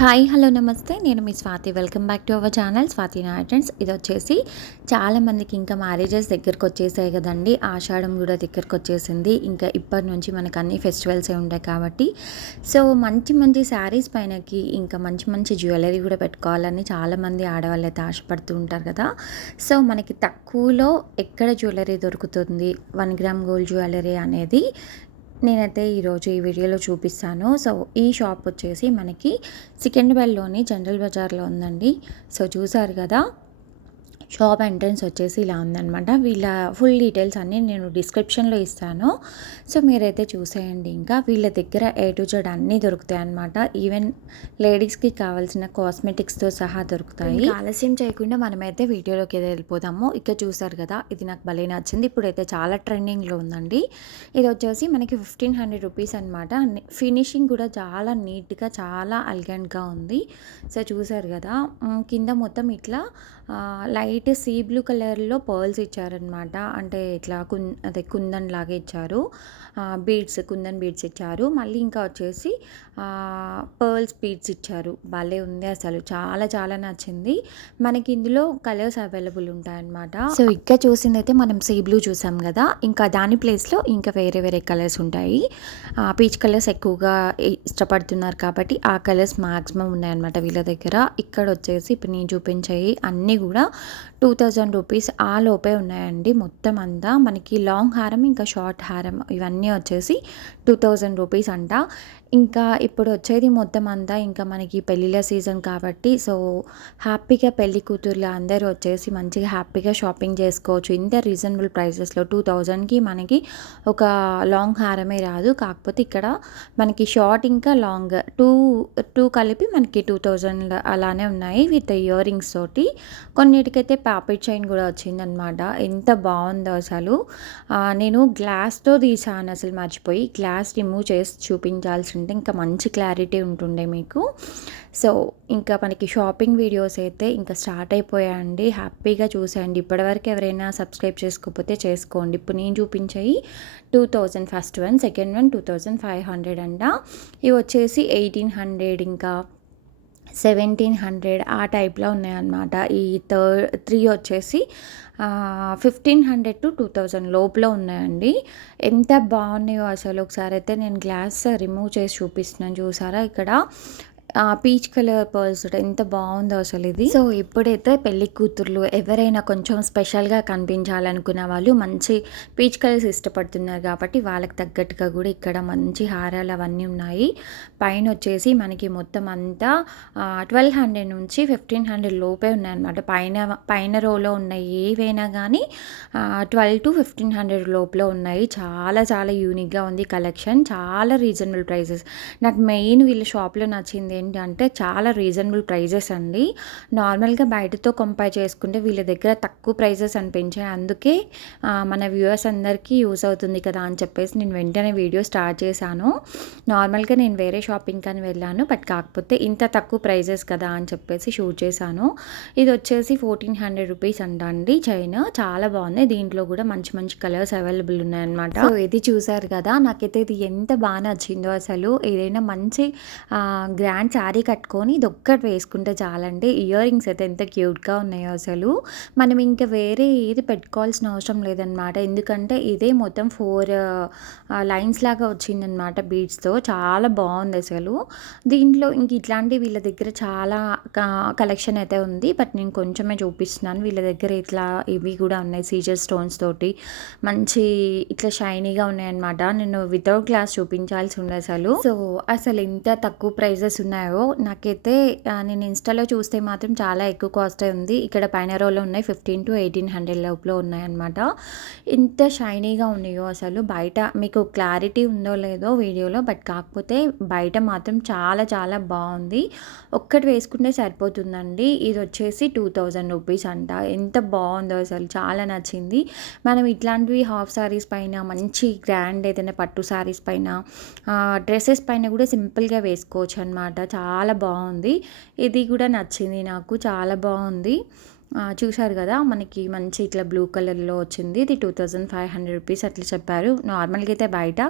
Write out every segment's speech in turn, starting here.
Hi hello నమస్తే, నేను మీ Swathi. Welcome back to our channel Swathi నాయటన్స్. ఇది వచ్చేసి చాలామందికి ఇంకా మ్యారేజెస్ దగ్గరకు వచ్చేసాయి కదండి. ఆషాఢం కూడా దగ్గరకు వచ్చేసింది. ఇంకా ఇప్పటి నుంచి మనకు అన్ని ఫెస్టివల్సే ఉంటాయి కాబట్టి సో మంచి మంచి శారీస్ పైనకి ఇంకా మంచి మంచి జ్యువెలరీ కూడా పెట్టుకోవాలని చాలామంది ఆడవాళ్ళు అయితే ఆశపడుతూ ఉంటారు కదా. సో మనకి తక్కువలో ఎక్కడ జ్యువెలరీ దొరుకుతుంది, 1 గ్రామ్ గోల్డ్ జ్యువెలరీ అనేది నేనైతే ఈరోజు ఈ వీడియోలో చూపిస్తాను. సో ఈ షాప్ వచ్చేసి మనకి సికింద్రాబాద్లోని జనరల్ బజార్లో ఉందండి. సో చూసారు కదా, షాప్ ఎంట్రన్స్ వచ్చేసి ఇలా ఉందనమాట. వీళ్ళ ఫుల్ డీటెయిల్స్ అన్నీ నేను డిస్క్రిప్షన్లో ఇస్తాను. సో మీరైతే చూసేయండి. ఇంకా వీళ్ళ దగ్గర A to Z అన్నీ దొరుకుతాయి అనమాట. ఈవెన్ లేడీస్కి కావాల్సిన కాస్మెటిక్స్తో సహా దొరుకుతాయి. ఆలస్యం చేయకుండా మనమైతే వీడియోలోకి అయితే వెళ్ళిపోదాము. ఇక్కడ చూసారు కదా, ఇది నాకు భలే నచ్చింది. ఇప్పుడైతే చాలా ట్రెండింగ్లో ఉందండి. ఇది వచ్చేసి మనకి 1500 రూపీస్ అనమాట. ఫినిషింగ్ కూడా చాలా నీట్గా, చాలా ఎలిగెంట్గా ఉంది. సో చూసారు కదా, కింద మొత్తం ఇట్లా లైట్ సీ బ్లూ కలర్లో పర్ల్స్ ఇచ్చారనమాట. అంటే ఇట్లా అదే కుందన్ లాగా ఇచ్చారు. బీడ్స్, కుందన్ బీడ్స్ ఇచ్చారు. మళ్ళీ ఇంకా వచ్చేసి పర్ల్స్ బీడ్స్ ఇచ్చారు. భలే ఉంది అసలు, చాలా చాలా నచ్చింది. మనకి ఇందులో కలర్స్ అవైలబుల్ ఉంటాయన్నమాట. సో ఇక్కడ చూసిందైతే మనం సీ బ్లూ చూసాం కదా, ఇంకా దాని ప్లేస్లో ఇంకా వేరే వేరే కలర్స్ ఉంటాయి. పీచ్ కలర్స్ ఎక్కువగా ఇష్టపడుతున్నారు కాబట్టి ఆ కలర్స్ మ్యాక్సిమం ఉన్నాయన్నమాట వీళ్ళ దగ్గర. ఇక్కడ వచ్చేసి ఇప్పుడు నేను చూపించేవి అన్నీ కూడా 2000 రూపీస్ ఆ లోపే ఉన్నాయండి. మొత్తం అంతా మనకి లాంగ్ హారం ఇంకా షార్ట్ హారం ఇవన్నీ వచ్చేసి 2000 రూపీస్ అంట. ఇంకా ఇప్పుడు వచ్చేది మొత్తం అంతా ఇంకా మనకి పెళ్ళిళ్ళ సీజన్ కాబట్టి సో హ్యాపీగా పెళ్లి కూతుర్లు అందరూ వచ్చేసి మంచిగా హ్యాపీగా షాపింగ్ చేసుకోవచ్చు. ఇంత రీజనబుల్ ప్రైసెస్లో 2000కి మనకి ఒక లాంగ్ హారమే రాదు. కాకపోతే ఇక్కడ మనకి షార్ట్ ఇంకా లాంగ్ టూ కలిపి మనకి 2000 అలానే ఉన్నాయి విత్ ఇయర్ రింగ్స్ తోటి. కొన్నిటికైతే పాపెట్ చైన్ కూడా వచ్చిందనమాట. ఎంత బాగుందో అసలు. నేను గ్లాస్తో తీసాను, అసలు మర్చిపోయి గ్లాస్ రిమూవ్ చేసి చూపించాల్సి ఉంటే ఇంకా మంచి క్లారిటీ ఉంటుండే మీకు. సో ఇంకా మనకి షాపింగ్ వీడియోస్ అయితే ఇంకా స్టార్ట్ అయిపోయాయండి. హ్యాపీగా చూసేయండి. ఇప్పటివరకు ఎవరైనా సబ్స్క్రైబ్ చేసుకోకపోతే చేసుకోండి. ఇప్పుడు నేను చూపించేవి 2000 ఫస్ట్ వన్, సెకండ్ వన్ 2500 అంట. ఇవి వచ్చేసి 1800 ఇంకా 1700 ఆ టైప్లో ఉన్నాయన్నమాట. ఈ 3 వచ్చేసి 1500 to 2000 లోపల ఉన్నాయండి. ఎంత బాగున్నాయో అసలు. ఒకసారి అయితే నేను గ్లాస్ రిమూవ్ చేసి చూపిస్తున్నాను, చూసారా ఇక్కడ పీచ్ కలర్ పర్ల్స్ ఎంత బాగుందో అసలు ఇది. సో ఇప్పుడైతే పెళ్లి కూతుర్లు ఎవరైనా కొంచెం స్పెషల్గా కనిపించాలనుకున్న వాళ్ళు మంచి పీచ్ కలర్స్ ఇష్టపడుతున్నారు కాబట్టి వాళ్ళకి తగ్గట్టుగా కూడా ఇక్కడ మంచి హారాలు అవన్నీ ఉన్నాయి. పైన వచ్చేసి మనకి మొత్తం అంతా 1200 నుంచి 1500 లోపే ఉన్నాయన్నమాట. పైన రోలో ఉన్నాయి ఏవైనా కానీ 12 to 1500 లోపల ఉన్నాయి. చాలా చాలా యూనిక్గా ఉంది కలెక్షన్, చాలా రీజనబుల్ ప్రైసెస్. నాకు మెయిన్ వీళ్ళ షాప్లో నచ్చింది ఏంటంటే చాలా రీజనబుల్ ప్రైజెస్ అండి. నార్మల్గా బయటతో కంపేర్ చేసుకుంటే వీళ్ళ దగ్గర తక్కువ ప్రైజెస్ అనిపించాయి. అందుకే మన వ్యూవర్స్ అందరికీ యూస్ అవుతుంది కదా అని చెప్పేసి నేను వెంటనే వీడియో స్టార్ట్ చేశాను. నార్మల్గా నేను వేరే షాపింగ్ అని వెళ్ళాను, బట్ కాకపోతే ఇంత తక్కువ ప్రైజెస్ కదా అని చెప్పేసి షూట్ చేశాను. ఇది వచ్చేసి 1400 రూపీస్ అండి చైన్. చాలా బాగుంది. దీంట్లో కూడా మంచి మంచి కలర్స్ అవైలబుల్ ఉన్నాయన్నమాట. సో ఇది చూసారు కదా, నాకైతే ఇది ఎంత బాగా నచ్చిందో అసలు. ఏదైనా మంచి గ్రాండ్ శారీ కట్టుకొని ఇది ఒక్కటి వేసుకుంటే చాలండి. ఇయర్ రింగ్స్ అయితే ఎంత క్యూట్గా ఉన్నాయో అసలు. మనం ఇంకా వేరే ఏది పెట్టుకోవాల్సిన అవసరం లేదనమాట. ఎందుకంటే ఇదే మొత్తం 4 లైన్స్ లాగా వచ్చిందనమాట బీడ్స్తో. చాలా బాగుంది అసలు. దీంట్లో ఇంక ఇట్లాంటి వీళ్ళ దగ్గర చాలా కలెక్షన్ అయితే ఉంది, బట్ నేను కొంచెమే చూపిస్తున్నాను. వీళ్ళ దగ్గర ఇట్లా ఇవి కూడా ఉన్నాయి సీజర్ స్టోన్స్ తోటి మంచి ఇట్లా షైనీగా ఉన్నాయన్నమాట. నేను వితౌట్ గ్లాస్ చూపించాల్సి ఉంది అసలు. సో అసలు ఎంత తక్కువ ప్రైజెస్ ఉన్నాయో నాకైతే నేను ఇన్స్టాలో చూస్తే మాత్రం చాలా ఎక్కువ కాస్ట్ ఉంది. ఇక్కడ పైన రోలో ఉన్నాయి 15 to 1800 లోపల ఉన్నాయన్నమాట. ఎంత షైనీగా ఉన్నాయో అసలు. బయట మీకు క్లారిటీ ఉందో లేదో వీడియోలో, బట్ కాకపోతే బయట మాత్రం చాలా చాలా బాగుంది. ఒక్కటి వేసుకుంటే సరిపోతుందండి. ఇది వచ్చేసి 2000 రూపీస్ అంట. ఎంత బాగుందో అసలు, చాలా నచ్చింది. మనం ఇట్లాంటివి హాఫ్ సారీస్ పైన మంచి గ్రాండ్ ఏదైనా పట్టు సారీస్ పైన డ్రెస్సెస్ పైన కూడా సింపుల్గా వేసుకోవచ్చు అనమాట. చాలా బాగుంది. ఇది కూడా నచ్చింది నాకు, చాలా బాగుంది. చూశారు కదా, మనకి మంచి ఇట్లా బ్లూ కలర్లో వచ్చింది. ఇది 2500 రూపీస్ అట్లా చెప్పారు. నార్మల్గా అయితే బయట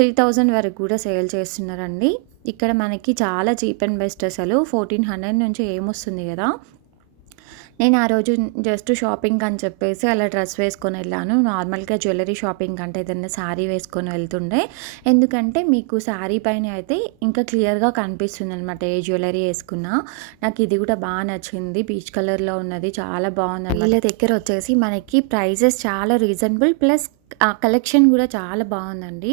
3000 వరకు కూడా సేల్ చేస్తున్నారండి. ఇక్కడ మనకి చాలా చీప్ అండ్ బెస్ట్ అసలు 1400 నుంచి ఏమొస్తుంది కదా. నేను ఆ రోజు జస్ట్ షాపింగ్ అని చెప్పేసి అలా డ్రెస్ వేసుకొని వెళ్ళాను. నార్మల్గా జ్యువెలరీ షాపింగ్ అంటే ఏదైనా శారీ వేసుకొని వెళ్తుండే. ఎందుకంటే మీకు శారీ పైన అయితే ఇంకా క్లియర్గా కనిపిస్తుంది అనమాట ఏ జ్యువెలరీ వేసుకున్నా. నాకు ఇది కూడా బాగా నచ్చింది, పీచ్ కలర్లో ఉన్నది, చాలా బాగుంది. వీళ్ళ దగ్గర వచ్చేసి మనకి ప్రైజెస్ చాలా రీజనబుల్, ప్లస్ ఆ కలెక్షన్ కూడా చాలా బాగుందండి.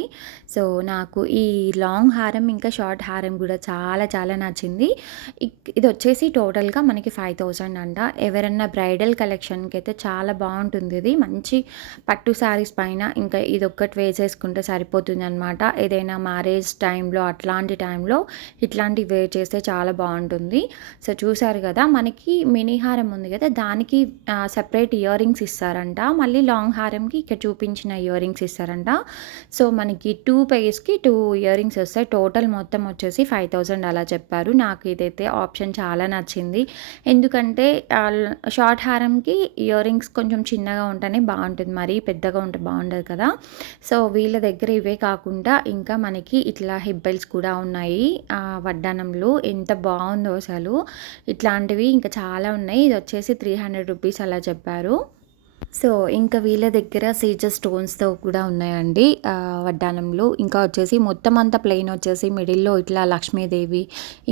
సో నాకు ఈ లాంగ్ హారం ఇంకా షార్ట్ హారం కూడా చాలా చాలా నచ్చింది. ఇది వచ్చేసి టోటల్గా మనకి 5000 అంట. ఎవరన్నా బ్రైడల్ కలెక్షన్కి అయితే చాలా బాగుంటుంది. ఇది మంచి పట్టు శారీస్ పైన ఇంకా ఇది ఒక్కటి వేసేసుకుంటే సరిపోతుంది అనమాట. ఏదైనా మ్యారేజ్ టైంలో అట్లాంటి టైంలో ఇట్లాంటివి వేర్ చేస్తే చాలా బాగుంటుంది. సో చూసారు కదా, మనకి మినీ హారం ఉంది కదా, దానికి సెపరేట్ ఇయర్ రింగ్స్ ఇస్తారంట. మళ్ళీ లాంగ్ హారంకి ఇక్కడ చూపించిన ఇయర్ రింగ్స్ ఇస్తారంట. సో మనకి 2 పేర్స్కి 2 ఇయర్ రింగ్స్ వస్తాయి. టోటల్ మొత్తం వచ్చేసి 5000 అలా చెప్పారు. నాకు ఇదైతే ఆప్షన్ చాలా నచ్చింది. ఎందుకంటే షార్ట్ హారంకి ఇయర్ రింగ్స్ కొంచెం చిన్నగా ఉంటేనే బాగుంటుంది, మరీ పెద్దగా ఉంటే బాగుండదు కదా. సో వీళ్ళ దగ్గర ఇవే కాకుండా ఇంకా మనకి ఇట్లా హిబ్బెల్స్ కూడా ఉన్నాయి. వడ్డానంలో ఎంత బాగుందో అసలు. ఇట్లాంటివి ఇంకా చాలా ఉన్నాయి. ఇది వచ్చేసి 300 రూపీస్ అలా చెప్పారు. సో ఇంకా వీళ్ళ దగ్గర సీజర్ స్టోన్స్తో కూడా ఉన్నాయండి వడ్డానంలో. ఇంకా వచ్చేసి మొత్తం అంతా ప్లెయిన్ వచ్చేసి మిడిల్లో ఇట్లా లక్ష్మీదేవి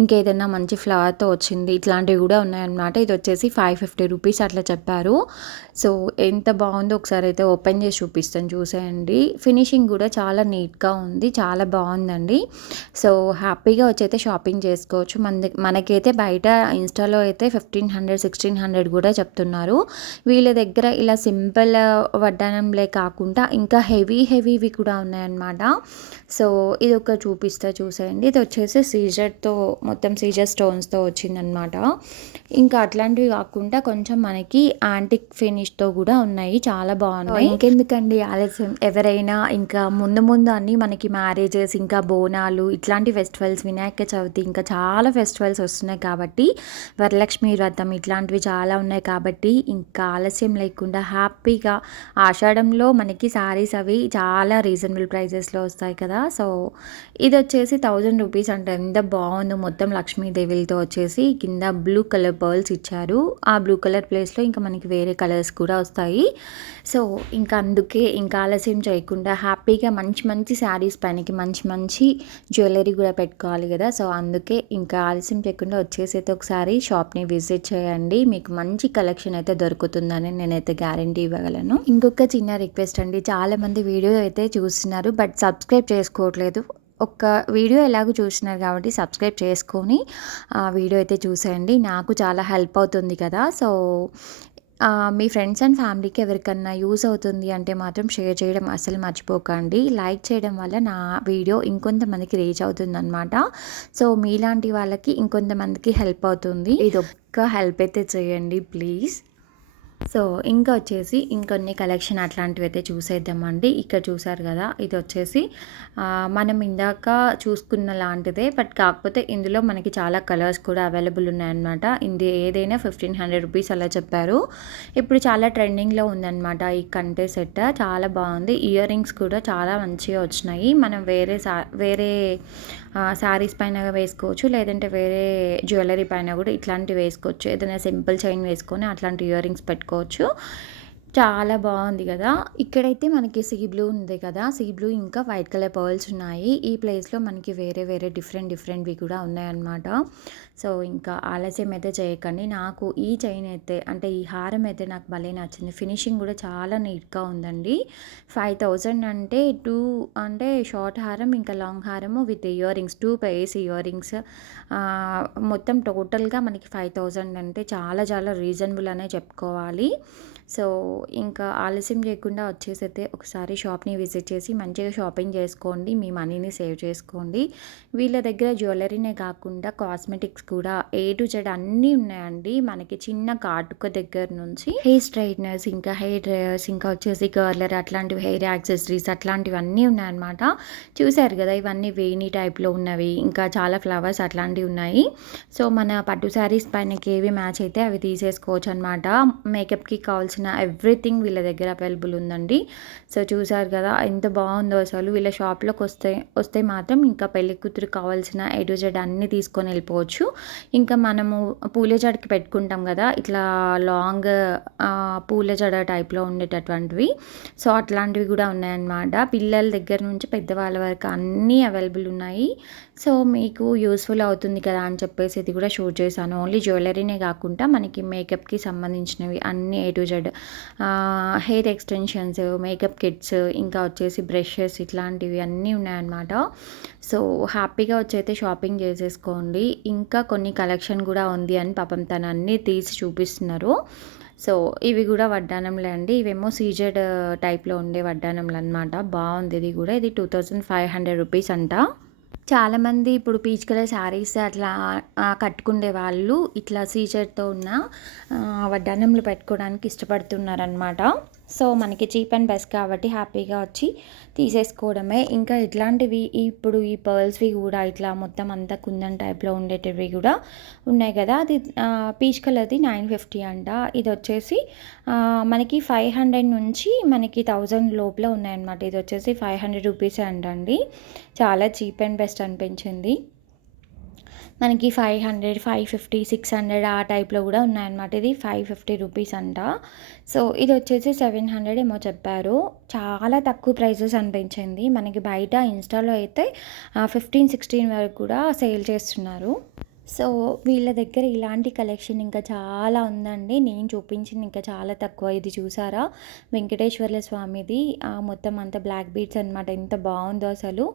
ఇంకా ఏదైనా మంచి ఫ్లవర్తో వచ్చింది, ఇట్లాంటివి కూడా ఉన్నాయన్నమాట. ఇది వచ్చేసి 550 రూపీస్ అట్లా చెప్పారు. సో ఎంత బాగుందో ఒకసారి అయితే ఓపెన్ చేసి చూపిస్తాను, చూసేయండి. ఫినిషింగ్ కూడా చాలా నీట్గా ఉంది, చాలా బాగుందండి. సో హ్యాపీగా వచ్చి అయితే షాపింగ్ చేసుకోవచ్చు. మనకైతే బయట ఇన్స్టాలో అయితే 1500 1600 కూడా చెప్తున్నారు. వీళ్ళ దగ్గర ఇలా సింపుల్ వడ్డానంలే కాకుండా ఇంకా హెవీవి కూడా ఉన్నాయన్నమాట. సో ఇది ఒక చూపిస్తా, చూసేయండి. ఇది వచ్చేసి సీజర్తో మొత్తం సీజర్ స్టోన్స్తో వచ్చిందనమాట. ఇంకా అట్లాంటివి కాకుండా కొంచెం మనకి యాంటిక్ ఫినిష్తో కూడా ఉన్నాయి, చాలా బాగున్నాయి. ఇంకెందుకండి ఆలస్యం, ఎవరైనా ఇంకా ముందు అన్నీ మనకి మ్యారేజెస్ ఇంకా బోనాలు ఇట్లాంటి ఫెస్టివల్స్, వినాయక చవితి ఇంకా చాలా ఫెస్టివల్స్ వస్తున్నాయి కాబట్టి, వరలక్ష్మి వ్రతం ఇట్లాంటివి చాలా ఉన్నాయి కాబట్టి ఇంకా ఆలస్యం లేకుండా హ్యాపీగా ఆషాఢంలో మనకి శారీస్ అవి చాలా రీజనబుల్ ప్రైజెస్లో వస్తాయి కదా. సో ఇది వచ్చేసి 1000 రూపీస్ అంటే ఎంత బాగుందో. మొత్తం లక్ష్మీదేవిలతో వచ్చేసి కింద బ్లూ కలర్ పర్ల్స్ ఇచ్చారు. ఆ బ్లూ కలర్ ప్లేస్లో ఇంకా మనకి వేరే కలర్స్ కూడా వస్తాయి. సో ఇంకా అందుకే ఇంకా ఆలస్యం చేయకుండా హ్యాపీగా మంచి శారీస్ పైనకి మంచి జ్యువెలరీ కూడా పెట్టుకోవాలి కదా. సో అందుకే ఇంకా ఆలస్యం చేయకుండా వచ్చేసి అయితే ఒకసారి షాప్ని విజిట్ చేయండి. మీకు మంచి కలెక్షన్ అయితే దొరుకుతుందని నేనైతే గ్యారంటీ ఇవ్వగలను. ఇంకొక చిన్న రిక్వెస్ట్ అండి, చాలామంది వీడియో అయితే చూస్తున్నారు బట్ సబ్స్క్రైబ్ చేసుకోవట్లేదు. ఒక్క వీడియో ఎలాగో చూస్తున్నారు కాబట్టి సబ్స్క్రైబ్ చేసుకొని వీడియో అయితే చూసేయండి, నాకు చాలా హెల్ప్ అవుతుంది కదా. సో మీ ఫ్రెండ్స్ అండ్ ఫ్యామిలీకి ఎవరికన్నా యూస్ అవుతుంది అంటే మాత్రం షేర్ చేయడం అసలు మర్చిపోకండి. లైక్ చేయడం వల్ల నా వీడియో ఇంకొంతమందికి రీచ్ అవుతుంది అనమాట. సో మీలాంటి వాళ్ళకి ఇంకొంతమందికి హెల్ప్ అవుతుంది. ఇది ఒక్క హెల్ప్ అయితే చేయండి ప్లీజ్. సో ఇంకా వచ్చేసి ఇంకొన్ని కలెక్షన్ అట్లాంటివి అయితే చూసేద్దామండి. ఇక్కడ చూసారు కదా, ఇది వచ్చేసి మనం ఇందాక చూసుకున్న లాంటిదే, బట్ కాకపోతే ఇందులో మనకి చాలా కలర్స్ కూడా అవైలబుల్ ఉన్నాయన్నమాట. ఇది ఏదైనా 1500 రూపీస్ అలా చెప్పారు. ఇప్పుడు చాలా ట్రెండింగ్లో ఉందన్నమాట ఈ కంటే సెట్, చాలా బాగుంది. ఇయర్ రింగ్స్ కూడా చాలా మంచిగా వచ్చినాయి. మనం వేరే శారీస్ పైన వేసుకోవచ్చు, లేదంటే వేరే జ్యువెలరీ పైన కూడా ఇట్లాంటివి వేసుకోవచ్చు. ఏదైనా సింపుల్ చైన్ వేసుకొని అట్లాంటి ఇయర్ రింగ్స్ పెట్టుకోవచ్చు. చాలా బాగుంది కదా. ఇక్కడైతే మనకి సీ బ్లూ ఉంది కదా, సీ బ్లూ ఇంకా వైట్ కలర్ పర్ల్స్ ఉన్నాయి. ఈ ప్లేస్లో మనకి వేరే డిఫరెంట్వి కూడా ఉన్నాయన్నమాట. సో ఇంకా ఆలస్యం అయితే చేయకండి. నాకు ఈ చైన్ అయితే అంటే ఈ హారం అయితే నాకు భలే నచ్చింది. ఫినిషింగ్ కూడా చాలా నీట్గా ఉందండి. 5000 అంటే 2 అంటే షార్ట్ హారం ఇంకా లాంగ్ హారము with ear rings, 2 pairs ear rings, మొత్తం టోటల్గా మనకి 5000 అంటే చాలా రీజనబుల్ అనే చెప్పుకోవాలి. సో ఇంకా ఆలస్యం చేయకుండా వచ్చేసి అయితే ఒకసారి షాప్ని విజిట్ చేసి మంచిగా షాపింగ్ చేసుకోండి, మీ మనీని సేవ్ చేసుకోండి. వీళ్ళ దగ్గర జ్యువెలరీనే కాకుండా కాస్మెటిక్స్ కూడా ఏ టు జెడ్ అన్నీ ఉన్నాయండి. మనకి చిన్న కాటుక దగ్గర నుంచి హెయిర్ స్ట్రైట్నర్స్, ఇంకా హెయిర్ డ్రైయర్స్, ఇంకా వచ్చేసి కర్లర్ అట్లాంటివి, హెయిర్ యాక్సెసరీస్ అట్లాంటివన్నీ ఉన్నాయన్నమాట. చూసారు కదా, ఇవన్నీ వేణి టైప్లో ఉన్నవి, ఇంకా చాలా ఫ్లవర్స్ అట్లాంటివి ఉన్నాయి. సో మన పట్టు శారీస్ పైనకి ఏవి మ్యాచ్ అయితే అవి తీసేసుకోవచ్చు అనమాట. మేకప్కి కావాల్సిన ఎవ్రీథింగ్ వీళ్ళ దగ్గర అవైలబుల్ ఉందండి. సో చూసారు కదా ఎంత బాగుందో అసలు. వీళ్ళ షాప్లోకి వస్తే మాత్రం ఇంకా పెళ్లి కూతురు కావాల్సిన ఏ టు జెడ్ అన్నీ తీసుకొని వెళ్ళిపోవచ్చు. ఇంకా మనము పూల జడకి పెట్టుకుంటాం కదా, ఇట్లా లాంగ్ పూల జడ టైప్లో ఉండేటటువంటివి, సో అట్లాంటివి కూడా ఉన్నాయన్నమాట. పిల్లల దగ్గర నుంచి పెద్దవాళ్ళ వరకు అన్నీ అవైలబుల్ ఉన్నాయి. సో మీకు యూస్ఫుల్ అవుతుంది కదా అని చెప్పేసి ఇది కూడా షూట్ చేశాను. ఓన్లీ జ్యువెలరీనే కాకుండా మనకి మేకప్కి సంబంధించినవి అన్నీ A to Z, hair extensions, makeup kits, ఇంకా వచ్చేసి బ్రషెస్ ఇట్లాంటివి అన్నీ ఉన్నాయన్నమాట. సో హ్యాపీగా వచ్చి అయితే షాపింగ్ చేసేసుకోండి. ఇంకా కొన్ని కలెక్షన్ కూడా ఉంది అని పాపం తను అన్నీ తీసి చూపిస్తున్నారు. సో ఇవి కూడా వడ్డానంలే అండి. ఇవేమో సీజెడ్ టైప్లో ఉండే వడ్డానంలు అనమాట. బాగుంది ఇది కూడా. ఇది 2500 రూపీస్ అంట. చాలామంది ఇప్పుడు పీచ్ కలర్ శారీస్ అట్లా కట్టుకునే వాళ్ళు ఇట్లా సీజెడ్తో ఉన్న వడ్డానంలు పెట్టుకోవడానికి ఇష్టపడుతున్నారనమాట. సో మనకి చీప్ అండ్ బెస్ట్ కాబట్టి హ్యాపీగా వచ్చి తీసేసుకోవడమే. ఇంకా ఇట్లాంటివి ఇప్పుడు ఈ పర్ల్స్వి కూడా ఇట్లా మొత్తం అంతా కుందన్ టైప్లో ఉండేటివి కూడా ఉన్నాయి కదా. అది పీచ్ కలర్ది 950 అంట. ఇది వచ్చేసి మనకి 500 నుంచి మనకి 1000 లోపల ఉన్నాయన్నమాట. ఇది వచ్చేసి 500 రూపీసే అంటండి. చాలా చీప్ అండ్ బెస్ట్ అనిపించింది. మనకి 500, 550, 600 ఆ టైప్లో కూడా ఉన్నాయన్నమాట. ఇది 550 రూపీస్ అంట. సో ఇది వచ్చేసి 700 ఏమో చెప్పారు. చాలా తక్కువ ప్రైజెస్ అనిపించింది. మనకి బయట ఇన్స్టాలో అయితే 15, 16 వరకు కూడా సేల్ చేస్తున్నారు. సో వీళ్ళ దగ్గర ఇలాంటి కలెక్షన్ ఇంకా చాలా ఉందండి. నేను చూపించింది ఇంకా చాలా తక్కువ. ఇది చూసారా, వెంకటేశ్వర్ల స్వామిది మొత్తం అంతా బ్లాక్ బీడ్స్ అనమాట. ఎంత బాగుందో అసలు.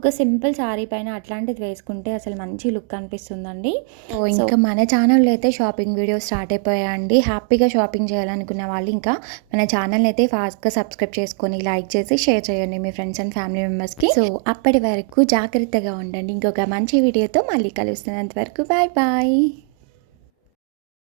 ఒక సింపుల్ శారీ పైన అట్లాంటిది వేసుకుంటే అసలు మంచి లుక్ అనిపిస్తుందండి. ఇంకా మన ఛానల్లో అయితే షాపింగ్ వీడియో స్టార్ట్ అయిపోయాయండి. హ్యాపీగా షాపింగ్ చేయాలనుకున్న వాళ్ళు ఇంకా మన ఛానల్ అయితే ఫాస్ట్గా సబ్స్క్రైబ్ చేసుకొని లైక్ చేసి షేర్ చేయండి మీ ఫ్రెండ్స్ అండ్ ఫ్యామిలీ మెంబర్స్కి. సో అప్పటి వరకు జాగ్రత్తగా ఉండండి. ఇంకొక మంచి వీడియోతో మళ్ళీ కలుస్తున్నంత వరకు బాయ్ బాయ్.